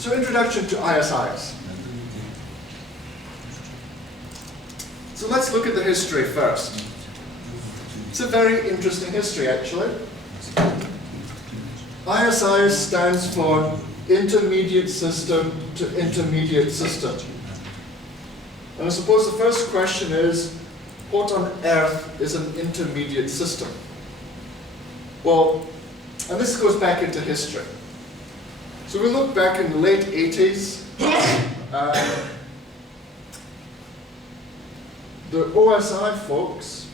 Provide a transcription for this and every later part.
So introduction to ISIs. So let's look at the history first. It's a very interesting history, actually. ISIs stands for Intermediate System to Intermediate System. And I suppose the first question is, what on earth is an intermediate system? Well, and this goes back into history. So we look back in the late 80s, the OSI folks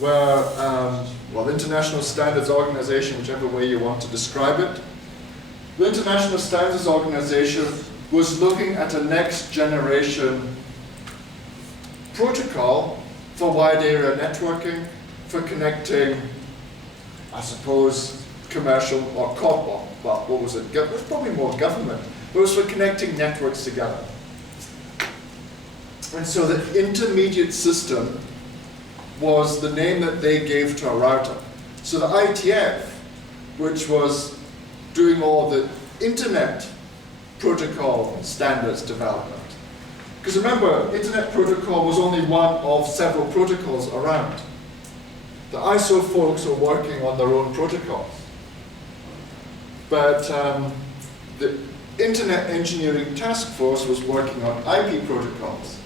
were, well, the International Standards Organization, whichever way you want to describe it. The International Standards Organization was looking at a next generation protocol for wide area networking, for connecting, I suppose, commercial or corporate, well, what was it? It was probably more government, but it was for connecting networks together. And so the intermediate system was the name that they gave to a router. So the ITF, which was doing all the internet protocol standards development. Because remember, internet protocol was only one of several protocols around. The ISO folks were working on their own protocols. But the Internet Engineering Task Force was working on IP protocols.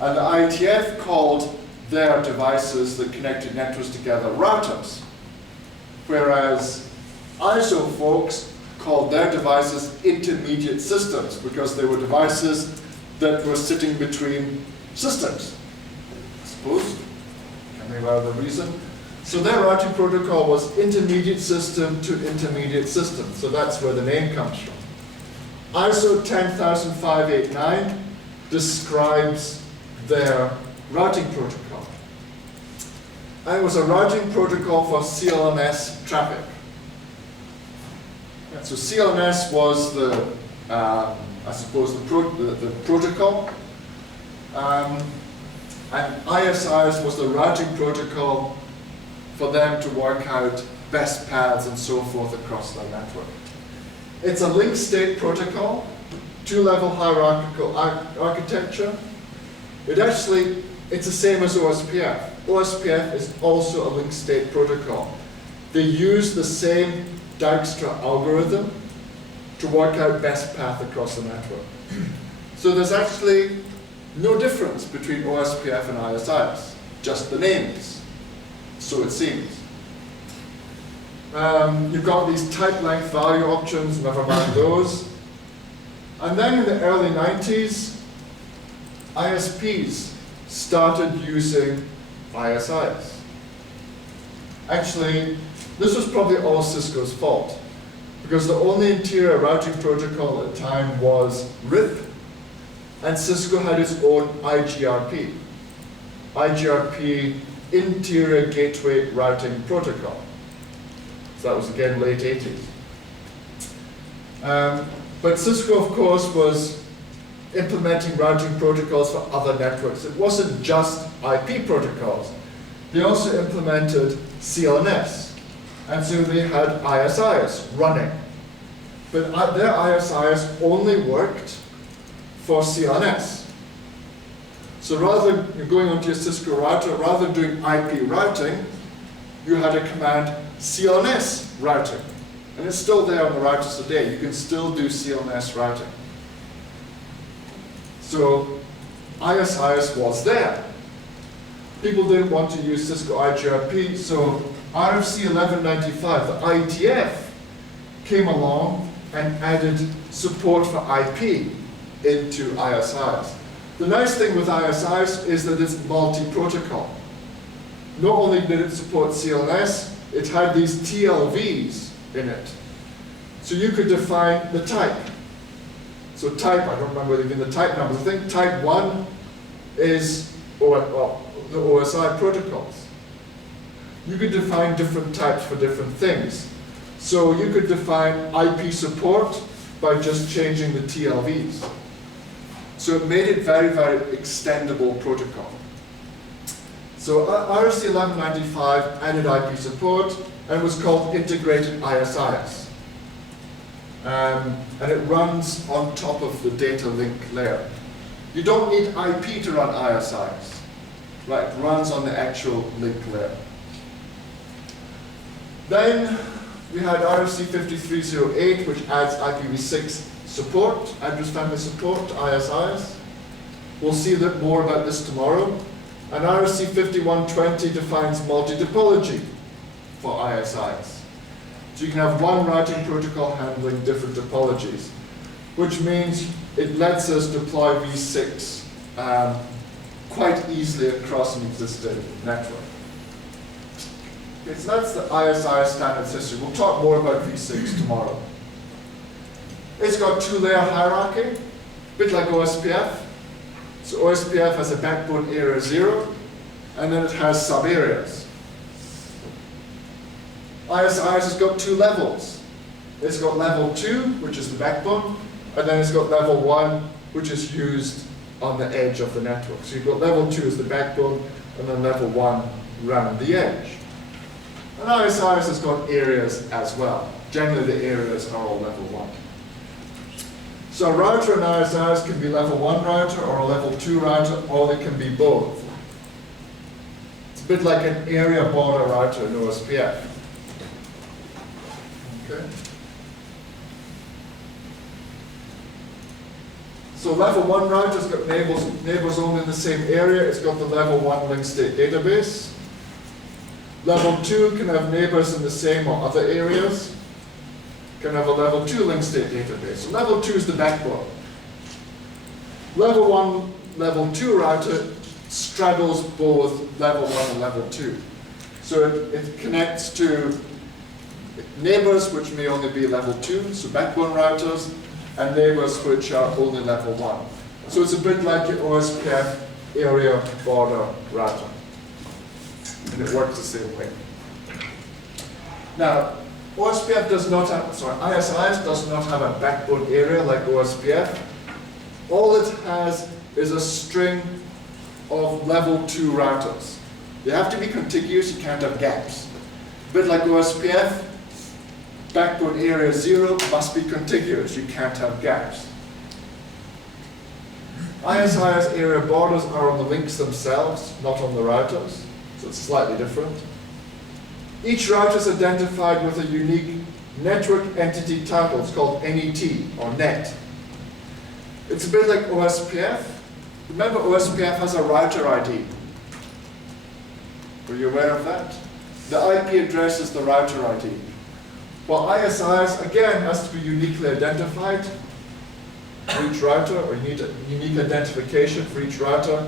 And the ITF called their devices that connected networks together routers. Whereas ISO folks called their devices intermediate systems because they were devices that were sitting between systems, I suppose, coming out of the reason. So their routing protocol was intermediate system to intermediate system. So that's where the name comes from. ISO 10589 describes their routing protocol. And it was a routing protocol for CLMS traffic. And so CLMS was the, I suppose, the protocol. And ISIs was the routing protocol for them to work out best paths and so forth across their network. It's a link state protocol, two-level hierarchical architecture. It's the same as OSPF. OSPF is also a link state protocol. They use the same Dijkstra algorithm to work out best path across the network. So there's actually no difference between OSPF and ISIs, just the names, so it seems. You've got these type length value options, never mind those. And then in the early 90s, ISPs started using ISIs. Actually, this was probably all Cisco's fault, because the only interior routing protocol at the time was RIP, and Cisco had its own IGRP. IGRP, Interior Gateway Routing Protocol. So that was again late 80s. But Cisco, of course, was implementing routing protocols for other networks. It wasn't just IP protocols. They also implemented CLNS. And so they had ISIs running. But their ISIs only worked for CLNS. So rather than you're going onto your Cisco router, rather than doing IP routing, you had a command CLNS routing. And it's still there on the routers today. You can still do CLNS routing. So ISIs was there. People didn't want to use Cisco IGRP, so RFC 1195, the ITF, came along and added support for IP into ISIs. The nice thing with ISIs is that it's multi-protocol. Not only did it support CLNS, it had these TLVs in it. So you could define the type. So type, I don't remember even the type numbers. I think type 1 is the OSI protocols. You could define different types for different things. So you could define IP support by just changing the TLVs. So it made it very, very extendable protocol. So RFC 1195 added IP support and was called Integrated ISIs. and it runs on top of the data link layer. You don't need IP to run ISIS. Right, it runs on the actual link layer. Then we had RFC 5308, which adds IPv6 support, address family support to ISIS. We'll see more about this tomorrow. And RFC 5120 defines multi-topology for ISIs. So you can have one routing protocol handling different topologies, which means it lets us deploy v6 quite easily across an existing network. Okay, so that's the ISIS standard system. We'll talk more about v6 tomorrow. It's got two-layer hierarchy, a bit like OSPF. So OSPF has a backbone area 0, and then it has sub-areas. ISIS has got two levels. It's got level 2, which is the backbone, and then it's got level 1, which is used on the edge of the network. So you've got level 2 as the backbone, and then level 1 around the edge. And ISIS has got areas as well. Generally, the areas are all level 1. So a router in ISIS can be level 1 router or a level 2 router, or they can be both. It's a bit like an area border router in OSPF. Okay. So level 1 router's got neighbors only in the same area. It's got the level 1 link state database. Level 2 can have neighbors in the same or other areas. Can have a level 2 link state database. So level 2 is the backbone. Level 1, level 2 router straddles both level 1 and level 2. So it connects to neighbors which may only be level 2, so backbone routers, and neighbors which are only level 1. So it's a bit like your OSPF area border router. And it works the same way. Now, OSPF does not have, ISIS does not have a backbone area like OSPF. All it has is a string of level 2 routers. They have to be contiguous, you can't have gaps. A bit like OSPF, backbone area 0 must be contiguous, you can't have gaps. ISIS area borders are on the links themselves, not on the routers, so it's slightly different. Each router is identified with a unique network entity title. It's called AnyT, or NET. It's a bit like OSPF. Remember, OSPF has a router ID. Were you aware of that? The IP address is the router ID. Well, ISIS, again, has to be uniquely identified for each router, or you need a unique identification for each router.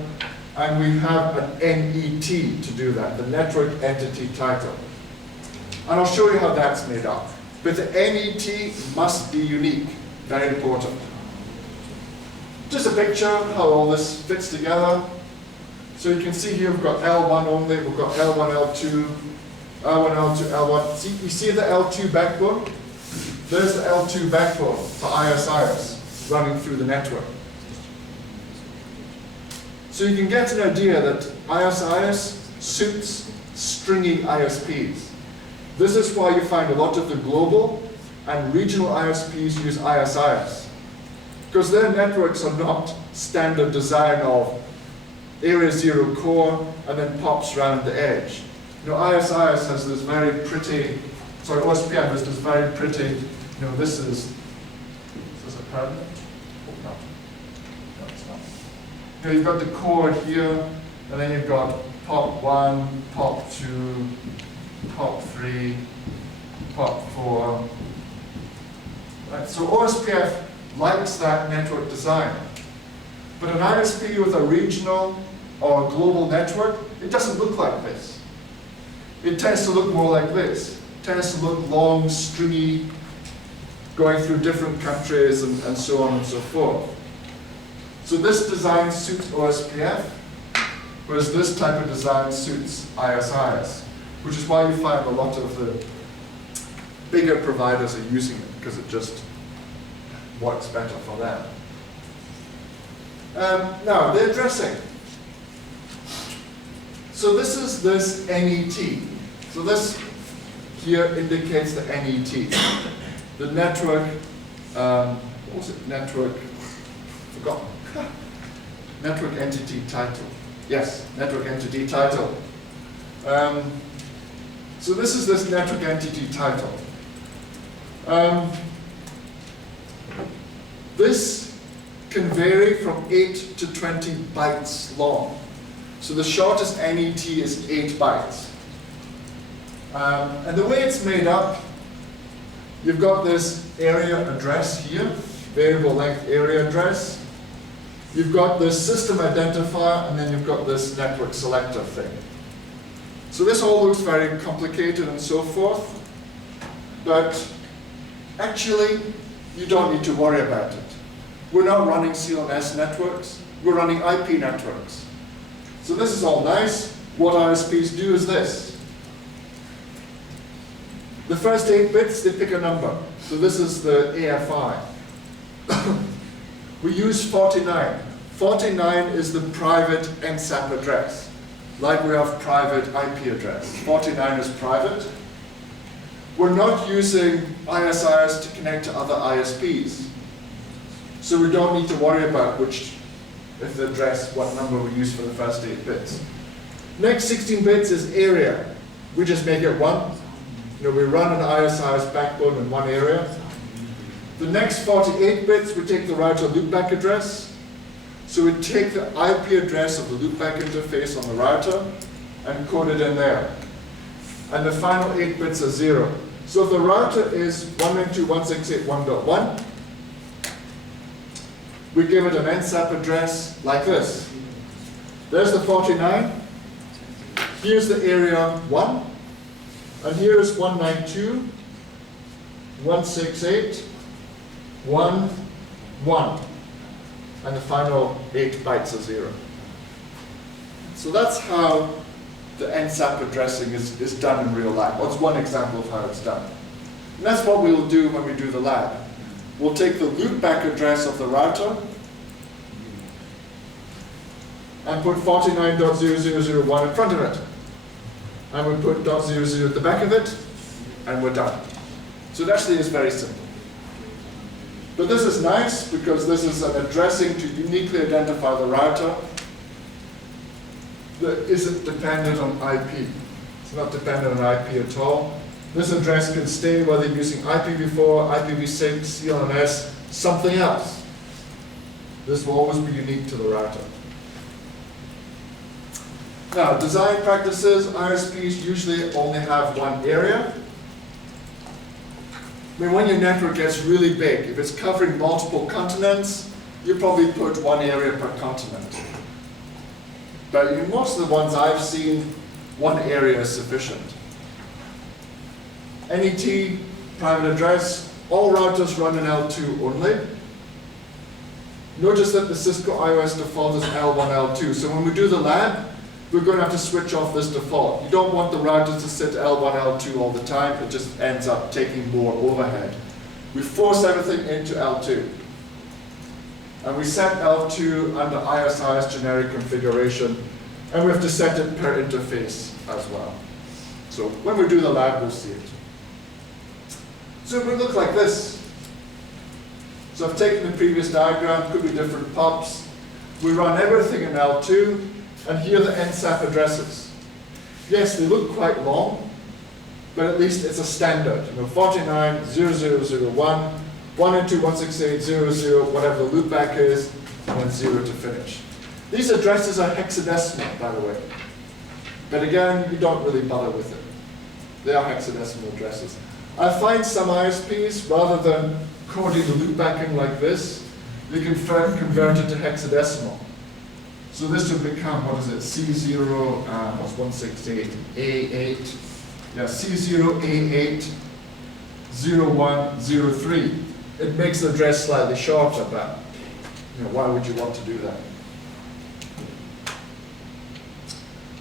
And we have an NET to do that, the network entity title. And I'll show you how that's made up. But the NET must be unique, very important. Just a picture how all this fits together. So you can see here we've got L1 only, we've got L1, L2, L1, L2, L1. See, you see the L2 backbone? There's the L2 backbone for ISIS running through the network. So you can get an idea that ISIS suits stringy ISPs. This is why you find a lot of the global and regional ISPs use ISIS. Because their networks are not standard design of area 0 core and then pops around the edge. You know, ISIS has this very pretty, OSPF has this very pretty, this is a permanent? No. No, it's not. You've got the core here, and then you've got pop 1, pop 2, pop 3, pop 4. Right, so OSPF likes that network design. But an ISP with a regional or global network, it doesn't look like this. It tends to look more like this. It tends to look long, stringy, going through different countries and so on and so forth. So this design suits OSPF, whereas this type of design suits ISIS, which is why you find a lot of the bigger providers are using it, because it just works better for them. Now, the addressing. So this is this NET. So this here indicates the NET, the network what was it? Network, forgotten. Network entity title. Yes, network entity title. So this is this network entity title. This can vary from 8 to 20 bytes long. So the shortest AnyT is 8 bytes. And the way it's made up, you've got this area address here, variable length area address. You've got this system identifier, and then you've got this network selector thing. So this all looks very complicated and so forth, but actually, you don't need to worry about it. We're not running CLS networks, we're running IP networks. So this is all nice. What ISPs do is this. The first 8 bits, they pick a number. So this is the AFI. We use 49. 49 is the private NSAP address. Like we have private IP address. 49 is private. We're not using ISIS to connect to other ISPs. So we don't need to worry about if the address, what number we use for the first 8 bits. Next 16 bits is area. We just make it 1. We run an ISIS backbone in one area. The next 48 bits, we take the router loopback address. So we take the IP address of the loopback interface on the router and code it in there. And the final 8 bits are 0. So if the router is 192.168.1.1, we give it an NSAP address like this. There's the 49. Here's the area 1. And here's 192.168.1.1. And the final 8 bytes are 0. So that's how the NSAP addressing is done in real life. That's one example of how it's done. And that's what we'll do when we do the lab. We'll take the loopback address of the router and put 49.0001 in front of it. And we put .00 at the back of it, and we're done. So it actually is very simple. But this is nice because this is an addressing to uniquely identify the router that isn't dependent on IP. It's not dependent on IP at all. This address can stay whether you're using IPv4, IPv6, CLNS, something else. This will always be unique to the router. Now, design practices, ISPs usually only have one area. I mean, when your network gets really big, if it's covering multiple continents, you probably put one area per continent. But in most of the ones I've seen, one area is sufficient. AnyT, private address, all routers run in L2 only. Notice that the Cisco iOS default is L1, L2. So when we do the lab, we're going to have to switch off this default. You don't want the routers to sit L1, L2 all the time. It just ends up taking more overhead. We force everything into L2. And we set L2 under ISIS generic configuration. And we have to set it per interface as well. So when we do the lab, we'll see it. So it would look like this. So I've taken the previous diagram, could be different POPs. We run everything in L2, and here are the NSAP addresses. Yes, they look quite long, but at least it's a standard. 49.0001, 192.168.00, whatever the loopback is, and then 0 to finish. These addresses are hexadecimal, by the way. But again, you don't really bother with it. They are hexadecimal addresses. I find some ISPs, rather than coding the loopback in like this, they can convert it to hexadecimal. So this would become, what is it, C0, what's 168, A8, yeah, C0A8, 0103. It makes the address slightly shorter, but why would you want to do that?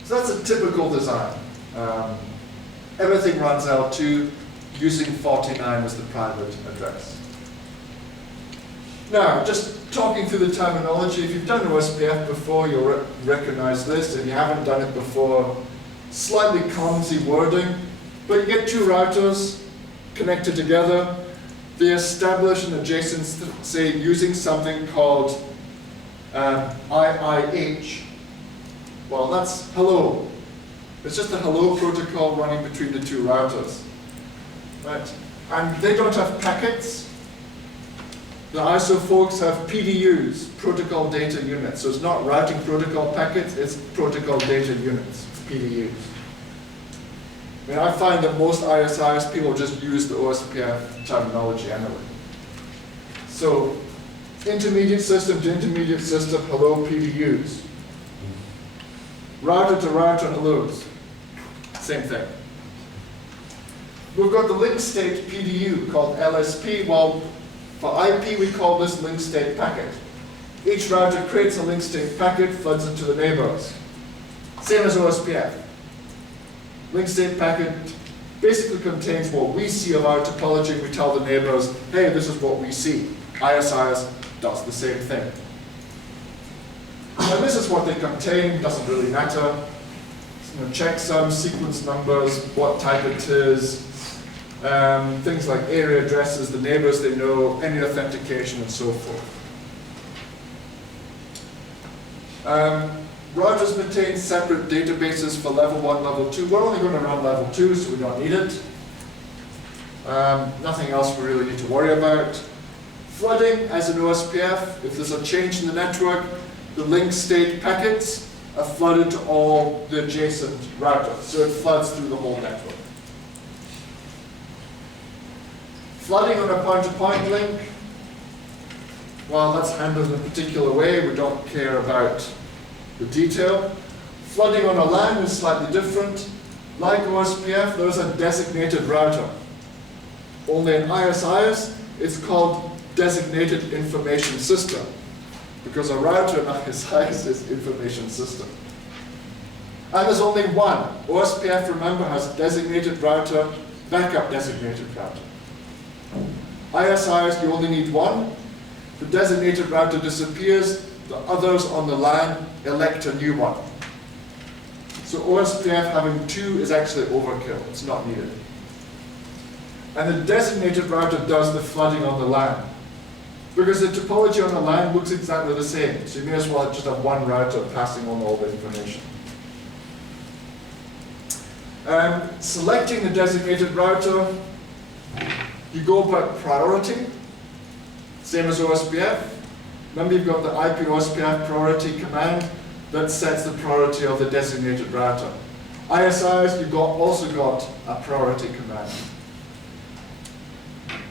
So that's a typical design. Everything runs L2 using 49 as the private address. Now, just talking through the terminology, if you've done OSPF before, you'll recognize this. If you haven't done it before, slightly clumsy wording, but you get two routers connected together. they establish an adjacency using something called IIH. Well, that's hello. It's just a hello protocol running between the two routers. Right? And they don't have packets. The ISO folks have PDUs, protocol data units. So it's not routing protocol packets, it's protocol data units, PDUs. I mean, I find that most ISIS people just use the OSPF terminology anyway. So, intermediate system to intermediate system, hello PDUs. Router to router hellos, same thing. We've got the link state PDU called LSP. Well, for IP we call this link state packet. Each router creates a link state packet, floods it to the neighbors. Same as OSPF. Link state packet basically contains what we see of our topology. We tell the neighbors, hey, this is what we see. ISIS does the same thing. And this is what they contain, doesn't really matter. Checksum, sequence numbers, what type it is, things like area addresses, the neighbors they know, any authentication, and so forth. Routers maintain separate databases for level 1, level 2. We're only going to run level 2, so we don't need it. Nothing else we really need to worry about. Flooding, as in OSPF, if there's a change in the network, the link state packets are flooded to all the adjacent routers, so it floods through the whole network. Flooding on a point-to-point link, well, that's handled in a particular way. We don't care about the detail. Flooding on a LAN is slightly different. Like OSPF, there's a designated router. Only in ISIS, it's called designated information system, because a router in ISIS is information system. And there's only one. OSPF, remember, has designated router, backup designated router. ISIS, you only need one. The designated router disappears, the others on the LAN elect a new one. So OSPF having two is actually overkill, it's not needed. And the designated router does the flooding on the LAN, because the topology on the LAN looks exactly the same. So you may as well just have one router passing on all the information. Selecting the designated router, you go by priority, same as OSPF. Remember, you've got the IP OSPF priority command that sets the priority of the designated router. ISIS, you've also got a priority command.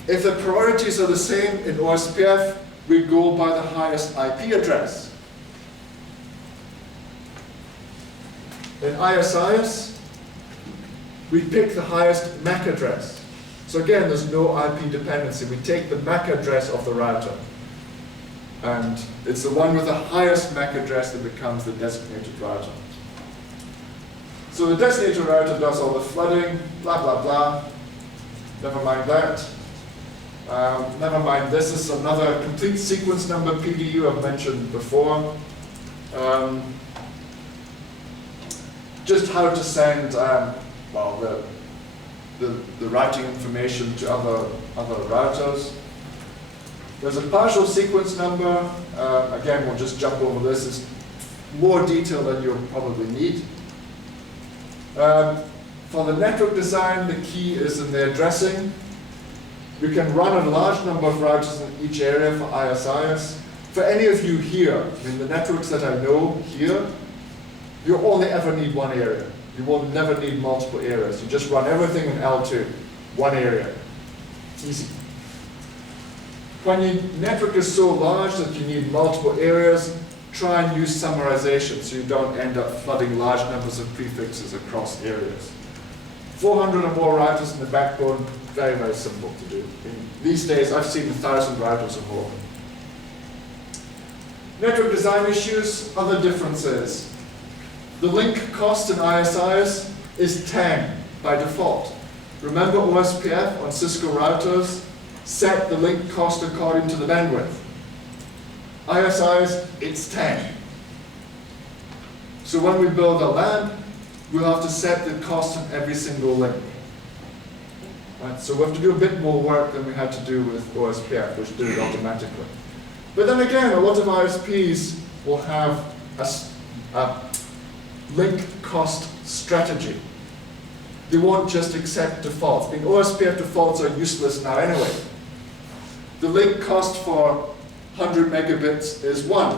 If the priorities are the same in OSPF, we go by the highest IP address. In ISIS, we pick the highest MAC address. So again, there's no IP dependency. We take the MAC address of the router. And it's the one with the highest MAC address that becomes the designated router. So the designated router does all the flooding, blah, blah, blah. Never mind that. Never mind this. This is another complete sequence number PDU I've mentioned before. Just how to send well, the routing information to other routers. There's a partial sequence number. Again, we'll just jump over this. It's more detail than you'll probably need. For the network design, the key is in the addressing. We can run a large number of routers in each area for ISIS. For any of you here, I mean the networks that I know here, you only ever need one area. You will never need multiple areas. You just run everything in L2, one area. Easy. When your network is so large that you need multiple areas, try and use summarization so you don't end up flooding large numbers of prefixes across areas. 400 or more routers in the backbone, very, very simple to do. These days, I've seen 1,000 routers or more. Network design issues, other differences. The link cost in ISIS is 10 by default. Remember OSPF on Cisco routers set the link cost according to the bandwidth. ISIS, it's 10. So when we build a LAN, we'll have to set the cost of every single link. Right? So we have to do a bit more work than we had to do with OSPF, which did it automatically. But then again, a lot of ISPs will have a link cost strategy. They won't just accept defaults. I mean, OSPF defaults are useless now anyway. The link cost for 100 megabits is 1.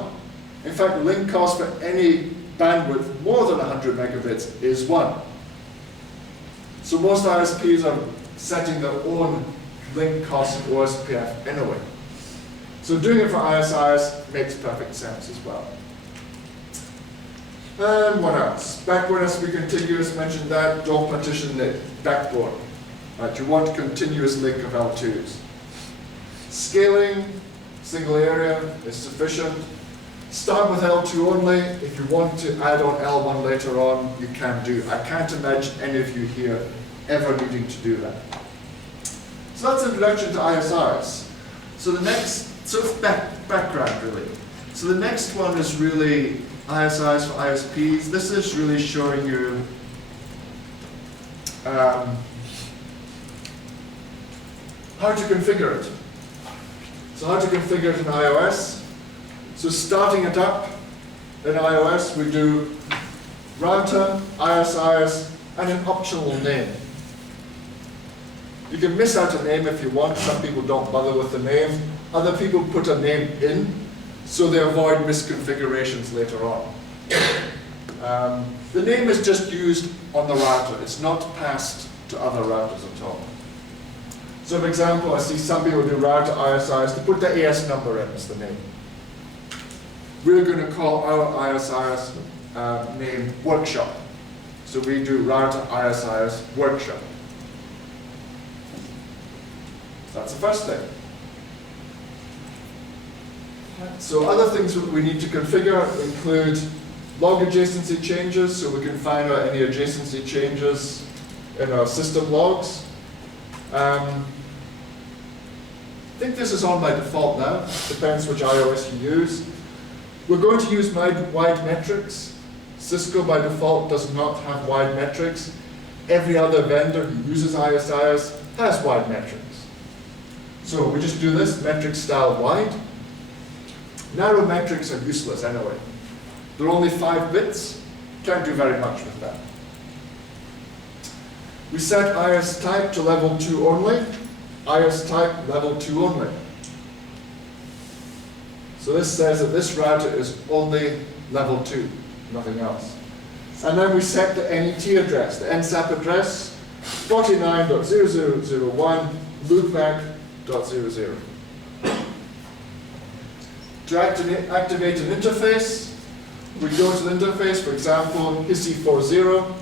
In fact, the link cost for any bandwidth more than 100 megabits is 1. So most ISPs are setting their own link cost in OSPF anyway. So doing it for ISIS makes perfect sense as well. And what else? Backbone has to be contiguous, mentioned that. Don't partition the backbone. Right, you want a continuous link of L2s. Scaling, single area is sufficient. Start with L2 only. If you want to add on L1 later on, you can do. I can't imagine any of you here ever needing to do that. So that's introduction to ISIS. So the next, sort of background really. So the next one is really ISIS for ISPs. This is really showing you how to configure it. So how to configure it in iOS. So starting it up in iOS, we do router, ISIS, and an optional name. You can miss out a name if you want. Some people don't bother with the name. Other people put a name in, so they avoid misconfigurations later on. The name is just used on the router. It's not passed to other routers at all. So for example, I see some people do router ISIS, to put the AS number in as the name. We're going to call our ISIS name workshop. So we do router ISIS workshop. So that's the first thing. So other things that we need to configure include log adjacency changes, so we can find out any adjacency changes in our system logs. I think this is on by default now. Depends which iOS you use. We're going to use wide metrics. Cisco by default does not have wide metrics. Every other vendor who uses ISIS has wide metrics. So we just do this, metric style wide. Narrow metrics are useless anyway. They're only 5 bits, can't do very much with that. We set IS type to level 2 only. IS type level 2 only. So this says that this router is only level 2, nothing else. And then we set the AnyT address, the NSAP address, 49.0001 loopback.00. To activate an interface, we go to the interface, for example, HISI40,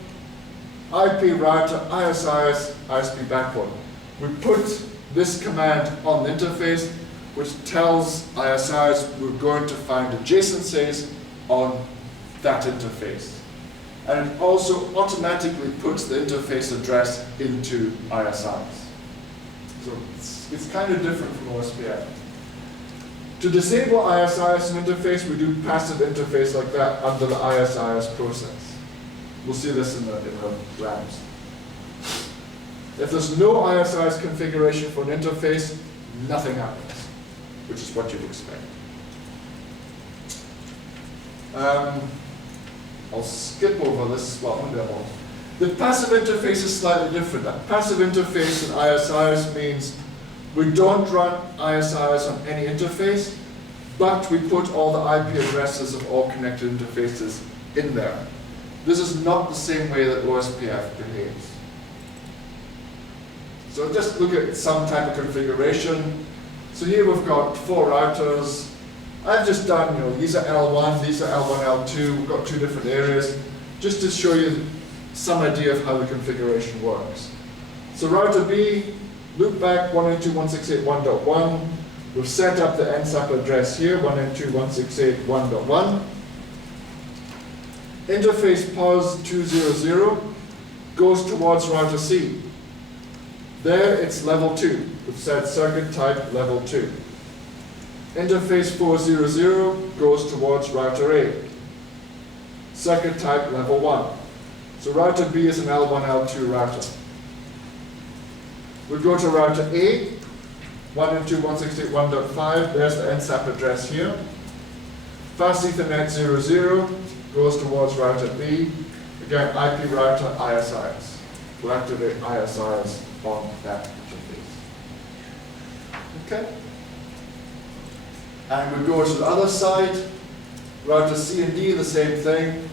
IP router, ISIS, ISP backbone. We put this command on the interface, which tells ISIS we're going to find adjacencies on that interface. And it also automatically puts the interface address into ISIS. So it's kind of different from OSPF. To disable ISIS interface, we do passive interface like that under the ISIS process. We'll see this in the labs. If there's no ISIS configuration for an interface, nothing happens, which is what you'd expect. I'll skip over this, well, maybe I won't. The passive interface is slightly different. A passive interface in ISIS means we don't run ISIS on any interface, but we put all the IP addresses of all connected interfaces in there. This is not the same way that OSPF behaves. So just look at some type of configuration. So here we've got 4 routers. I've just done, these are L1, these are L1, L2. We've got 2 different areas, just to show you some idea of how the configuration works. So router B, loopback 192.168.1.1. We've set up the NSAP address here, 192.168.1.1. Interface POS 200 goes towards router C. There it's level 2. We've set circuit type level 2. Interface 400 goes towards router A. Circuit type level 1. So router B is an L1, L2 router. We go to router A, 192.168.1.5, there's the NSAP address here. Fast Ethernet 00 goes towards router B. Again, IP router ISIS. We'll activate ISIS on that interface. Okay? And we go to the other side, router C and D, the same thing.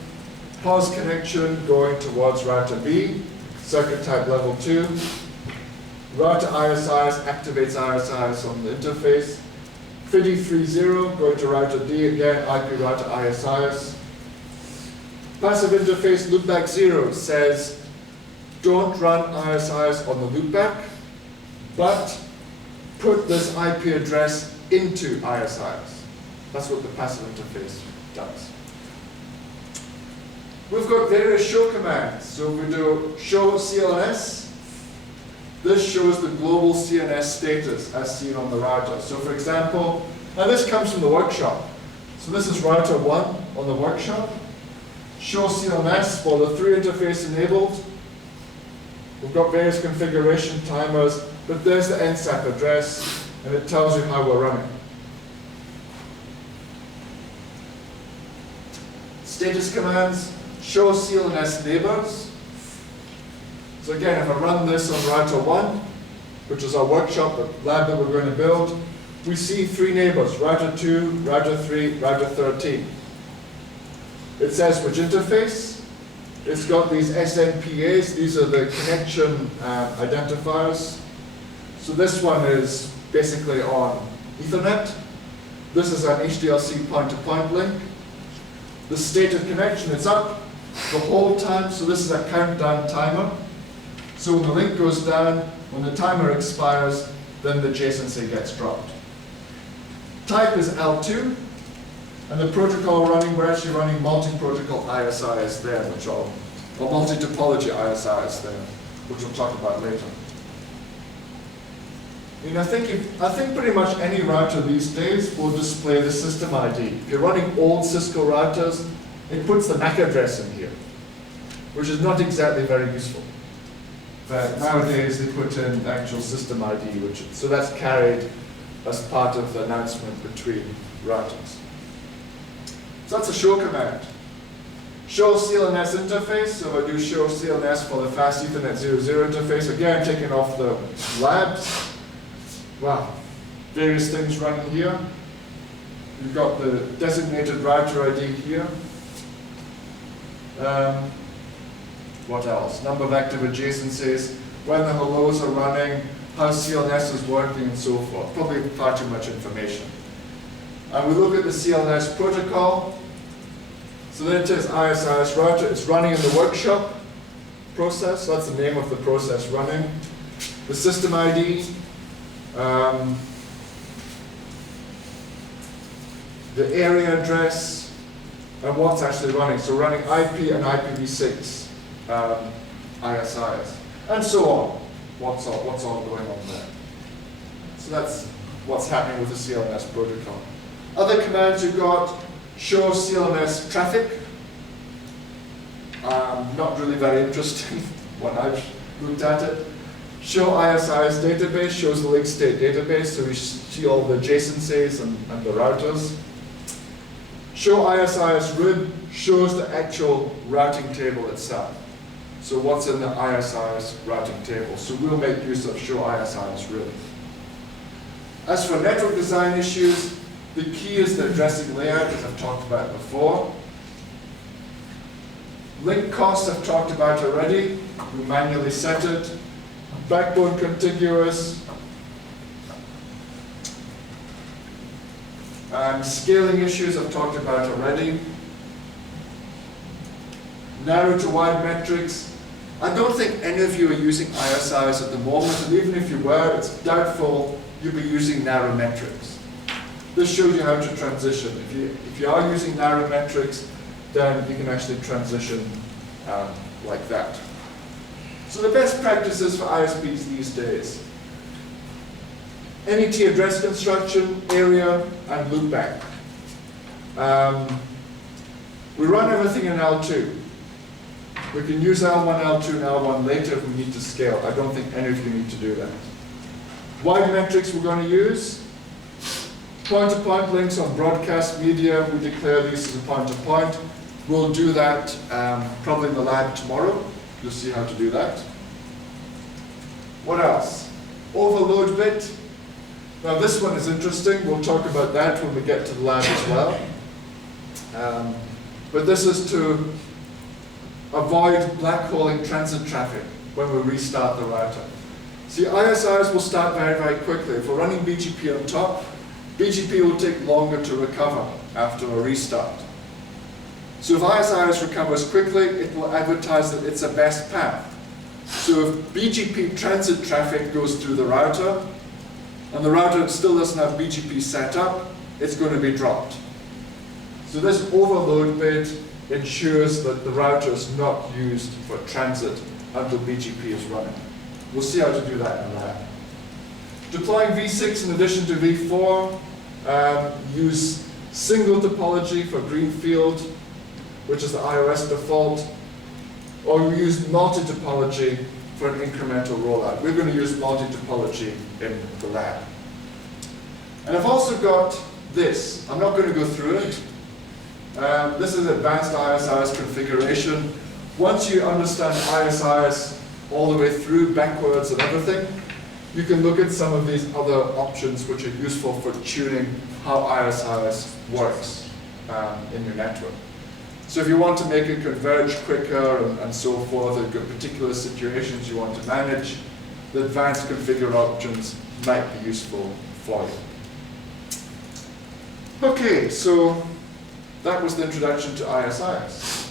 POS connection going towards router B, circuit type level 2. Router ISIS activates ISIS on the interface. FIDI 30 going to router D, again IP router ISIS. Passive interface loopback 0 says don't run ISIS on the loopback, but put this IP address into ISIS. That's what the passive interface does. We've got various show commands. So we do show CLS. This shows the global CNS status as seen on the router. So for example, and this comes from the workshop. So this is router 1 on the workshop. Show CLS for the 3 interface enabled. We've got various configuration timers, but there's the NSAP address, and it tells you how we're running. Status commands, show CLS neighbors. So again, if I run this on router 1, which is our workshop, the lab that we're going to build, we see 3 neighbors, router 2, router 3, router 13. It says which interface. It's got these SNPAs, these are the connection identifiers. So this one is basically on Ethernet. This is an HDLC point-to-point link. The state of connection, it's up the whole time, so this is a countdown timer. So when the link goes down, when the timer expires, then the adjacency gets dropped. Type is L2, and the protocol running, we're actually running multi-protocol ISIS there, or multi-topology ISIS there, which we'll talk about later. You know, I think pretty much any router these days will display the system ID. If you're running old Cisco routers, it puts the MAC address in here, which is not exactly very useful. But nowadays they put in actual system ID, so that's carried as part of the announcement between routers. So that's a show command. Show CLNS interface, so I do show CLNS for the fast Ethernet 00 interface. Again, taking off the labs. Wow, various things running here. You've got the designated router ID here. What else? Number of active adjacencies, when the hellos are running, how CLNS is working, and so forth. Probably far too much information. And we look at the CLS protocol. So there it is, ISIS router. It's running in the workshop process. So that's the name of the process running. The system ID. The area address, and what's actually running. So running IP and IPv6 ISIS, and so on. What's all going on there? So that's what's happening with the CLNS protocol. Other commands you've got, show CLNS traffic. Not really very interesting when I've looked at it. Show ISIS database, shows the link state database, so we see all the adjacencies and the routers. Show ISIS RIB shows the actual routing table itself. So what's in the ISIS routing table? So we'll make use of show ISIS RIB. As for network design issues, the key is the addressing layout, as I've talked about before. Link cost I've talked about already. We manually set it. Backbone contiguous. Scaling issues I've talked about already. Narrow to wide metrics. I don't think any of you are using ISIS at the moment, and even if you were, it's doubtful you'll be using narrow metrics. This shows you how to transition. If you are using narrow metrics, then you can actually transition like that. So the best practices for ISPs these days. AnyT address construction, area, and loopback. We run everything in L2. We can use L1, L2, and L1 later if we need to scale. I don't think any of you need to do that. Wide metrics we're going to use. Point-to-point links on broadcast media, we declare these as a point-to-point. We'll do that probably in the lab tomorrow. You'll see how to do that. What else? Overload bit. Now this one is interesting. We'll talk about that when we get to the lab as well. But this is to avoid blackholing transit traffic when we restart the router. See, ISIs will start very, very quickly. If we're running BGP on top, BGP will take longer to recover after a restart. So if ISIS recovers quickly, it will advertise that it's a best path. So if BGP transit traffic goes through the router, and the router still doesn't have BGP set up, it's going to be dropped. So this overload bit ensures that the router is not used for transit until BGP is running. We'll see how to do that in the lab. Deploying v6 in addition to v4, use single topology for greenfield, which is the iOS default, or we use multi-topology for an incremental rollout. We're going to use multi-topology in the lab. And I've also got this. I'm not going to go through it. This is advanced ISIS configuration. Once you understand ISIS all the way through, backwards and everything, you can look at some of these other options which are useful for tuning how ISIS works in your network. So if you want to make it converge quicker and so forth, and you've got particular situations you want to manage, the advanced configure options might be useful for you. Okay, so that was the introduction to ISIS.